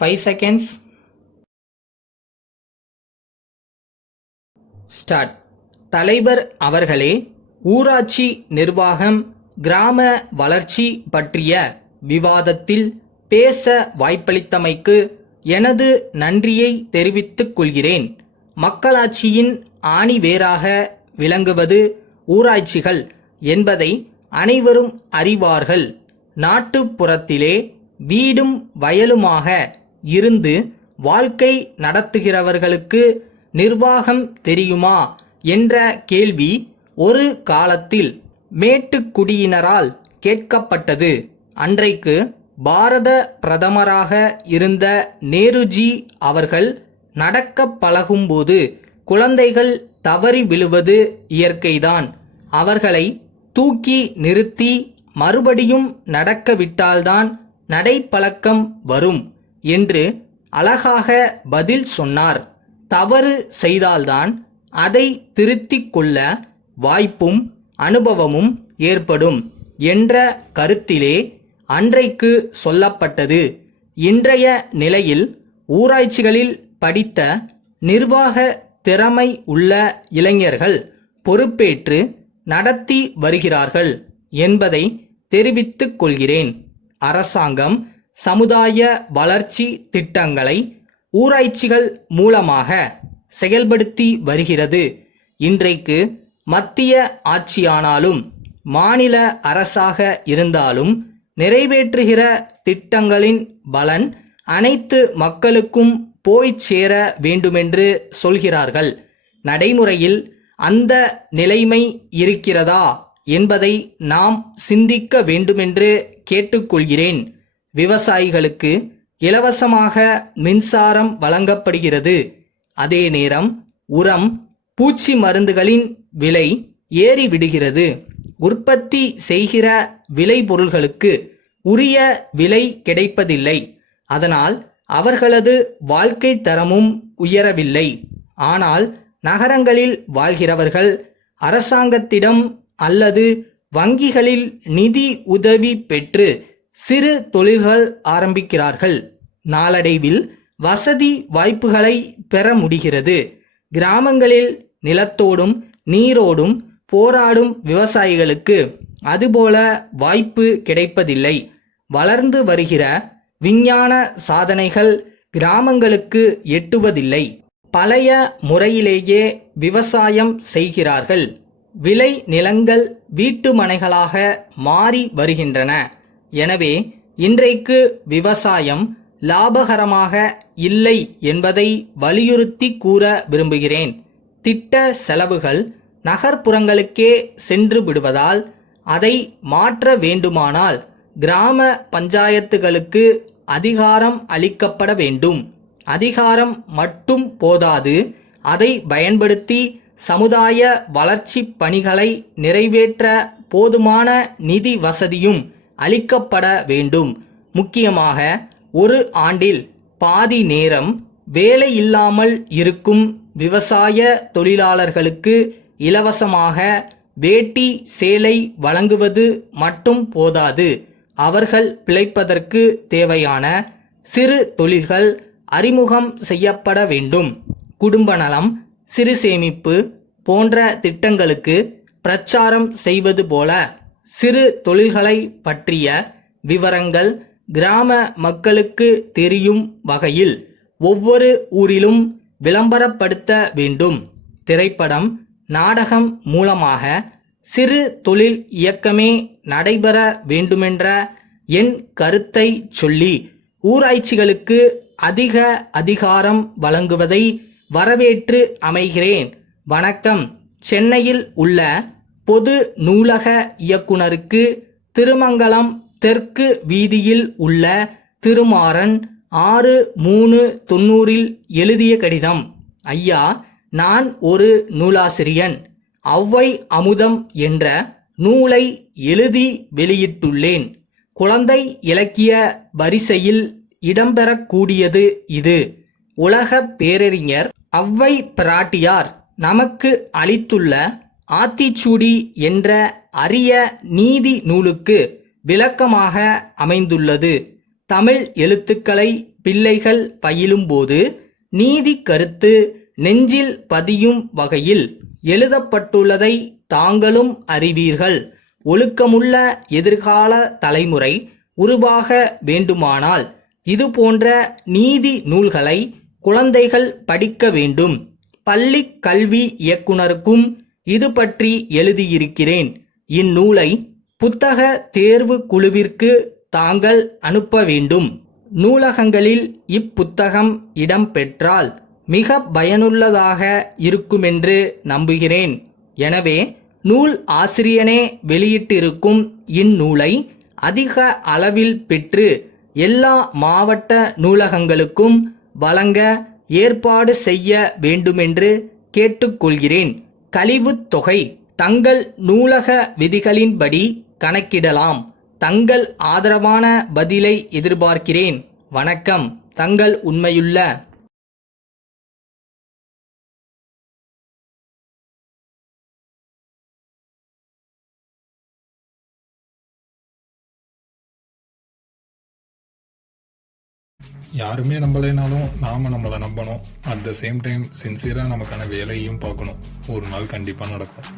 5 seconds. Start. தலைவர் அவர்களே, ஊராட்சி நிர்வாகம் கிராம வளர்ச்சி பற்றிய விவாதத்தில் பேச வாய்ப்பளித்தமைக்கு எனது நன்றியை தெரிவித்துக் கொள்கிறேன். மக்களாட்சியின் ஆணிவேராக விளங்குவது ஊராட்சிகள் என்பதை அனைவரும் அறிவார்கள். நாட்டுப்புறத்திலே வீடும் வயலுமாக இருந்து வாழ்க்கை நடத்துகிறவர்களுக்கு நிர்வாகம் தெரியுமா என்ற கேள்வி ஒரு காலத்தில் மேட்டுக்குடியினரால் கேட்கப்பட்டது. அன்றைக்கு பாரத பிரதமராக இருந்த நேருஜி அவர்கள் நடக்க பழகும்போது குழந்தைகள் தவறி விழுவது இயற்கைதான், அவர்களை தூக்கி நிறுத்தி மறுபடியும் நடக்க விட்டால்தான் நடைப்பழக்கம் வரும் என்று அழகாக பதில் சொன்னார். தவறு செய்தால்தான் அதை திருத்திக் கொள்ள வாய்ப்பும் அனுபவமும் ஏற்படும் என்ற கருத்திலே அன்றைக்கு சொல்லப்பட்டது. இன்றைய நிலையில் ஊராட்சிகளில் படித்த நிர்வாக திறமை உள்ள இளைஞர்கள் பொறுப்பேற்று நடத்தி வருகிறார்கள் என்பதை தெரிவித்துக் கொள்கிறேன். அரசாங்கம் சமுதாய வளர்ச்சி திட்டங்களை ஊராட்சிகள் மூலமாக செயல்படுத்தி வருகிறது. இன்றைக்கு மத்திய ஆட்சியானாலும் மாநில அரசாக இருந்தாலும் நிறைவேற்றுகிற திட்டங்களின் பலன் அனைத்து மக்களுக்கும் போய் சேர வேண்டுமென்று சொல்கிறார்கள். நடைமுறையில் அந்த நிலைமை இருக்கிறதா என்பதை நாம் சிந்திக்க வேண்டுமென்று கேட்டுக்கொள்கிறேன். விவசாயிகளுக்கு இலவசமாக மின்சாரம் வழங்கப்படுகிறது. அதே நேரம் உரம், பூச்சி மருந்துகளின் விலை ஏறிவிடுகிறது. உற்பத்தி செய்கிற விளைபொருள்களுக்கு உரிய விலை கிடைப்பதில்லை. அதனால் அவர்களது வாழ்க்கை தரமும் உயரவில்லை. ஆனால் நகரங்களில் வாழ்கிறவர்கள் அரசாங்கத்திடம் அல்லது வங்கிகளில் நிதி உதவி பெற்று சிறு தொழில்கள் ஆரம்பிக்கிறார்கள். நாளடைவில் வசதி வாய்ப்புகளை பெற முடிகிறது. கிராமங்களில் நிலத்தோடும் நீரோடும் போராடும் விவசாயிகளுக்கு அதுபோல வாய்ப்பு கிடைப்பதில்லை. வளர்ந்து வருகிற விஞ்ஞான சாதனைகள் கிராமங்களுக்கு எட்டுவதில்லை. பழைய முறையிலேயே விவசாயம் செய்கிறார்கள். விளை நிலங்கள் வீட்டு மனைகளாக மாறி வருகின்றன. எனவே இன்றைக்கு விவசாயம் லாபகரமாக இல்லை என்பதை வலியுறுத்தி கூற விரும்புகிறேன். திட்ட செலவுகள் நகர்ப்புறங்களுக்கே சென்று விடுவதால் அதை மாற்ற வேண்டுமானால் கிராம பஞ்சாயத்துகளுக்கு அதிகாரம் அளிக்கப்பட வேண்டும். அதிகாரம் மட்டும் போதாது, அதை பயன்படுத்தி சமுதாய வளர்ச்சி பணிகளை நிறைவேற்ற போதுமான நிதி வசதியும் அளிக்கப்பட வேண்டும். முக்கியமாக ஒரு ஆண்டில் பாதி நேரம் வேலை இல்லாமல் இருக்கும் விவசாய தொழிலாளர்களுக்கு இலவசமாக வேட்டி சேலை வழங்குவது மட்டும் போதாது. அவர்கள் பிழைப்பதற்கு தேவையான சிறு தொழில்கள் அறிமுகம் செய்யப்பட வேண்டும். குடும்ப நலம், சிறு சேமிப்பு போன்ற திட்டங்களுக்கு பிரச்சாரம் செய்வது போல சிறு தொழில்களை பற்றிய விவரங்கள் கிராம மக்களுக்கு தெரியும் வகையில் ஒவ்வொரு ஊரிலும் விளம்பரப்படுத்த வேண்டும். திரைப்படம், நாடகம் மூலமாக சிறு தொழில் இயக்கமே நடைபெற வேண்டுமென்ற என் கருத்தை சொல்லி ஊராட்சிகளுக்கு அதிக அதிகாரம் வழங்குவதை வரவேற்று அமைகிறேன். வணக்கம். சென்னையில் உள்ள பொது நூலக இயக்குனருக்கு திருமங்கலம் தெற்கு வீதியில் உள்ள திருமாறன் 6/3/90 எழுதிய கடிதம். ஐயா, நான் ஒரு நூலாசிரியன். ஔவை அமுதம் என்ற நூலை எழுதி வெளியிட்டுள்ளேன். குழந்தை இலக்கிய வரிசையில் இடம்பெறக்கூடியது இது. உலக பேரறிஞர் ஔவை பிராட்டியார் நமக்கு அளித்துள்ள ஆத்திச்சூடி என்ற அரிய நீதி நூலுக்கு விளக்கமாக அமைந்துள்ளது. தமிழ் எழுத்துக்களை பிள்ளைகள் பயிலும்போது நீதி கருத்து நெஞ்சில் பதியும் வகையில் எழுதப்பட்டுள்ளதை தாங்களும் அறிவீர்கள். ஒழுக்கமுள்ள எதிர்கால தலைமுறை உருவாக வேண்டுமானால் இது போன்ற நீதி நூல்களை குழந்தைகள் படிக்க வேண்டும். பள்ளி கல்வி இயக்குனருக்கும் இது பற்றி எழுதியிருக்கிறேன். இந்நூலை புத்தக தேர்வு குழுவிற்கு தாங்கள் அனுப்ப வேண்டும். நூலகங்களில் இப்புத்தகம் இடம்பெற்றால் மிக பயனுள்ளதாக இருக்குமென்று நம்புகிறேன். எனவே நூல் ஆசிரியனே வெளியிட்டிருக்கும் இந்நூலை அதிக அளவில் பெற்று எல்லா மாவட்ட நூலகங்களுக்கும் வழங்க ஏற்பாடு செய்ய வேண்டுமென்று கேட்டுக்கொள்கிறேன். கழிவுத் தொகை தங்கள் நூலக விதிகளின்படி கணக்கிடலாம். தங்கள் ஆதரவான பதிலை எதிர்பார்க்கிறேன். வணக்கம். தங்கள் உண்மையுள்ள யாருமே நம்பலைனாலும் நாம நம்மளை நம்பணும். அட் த சேம் டைம் சின்சியராக நமக்கான வேலையும் பார்க்கணும். ஒரு நாள் கண்டிப்பாக நடக்கும்.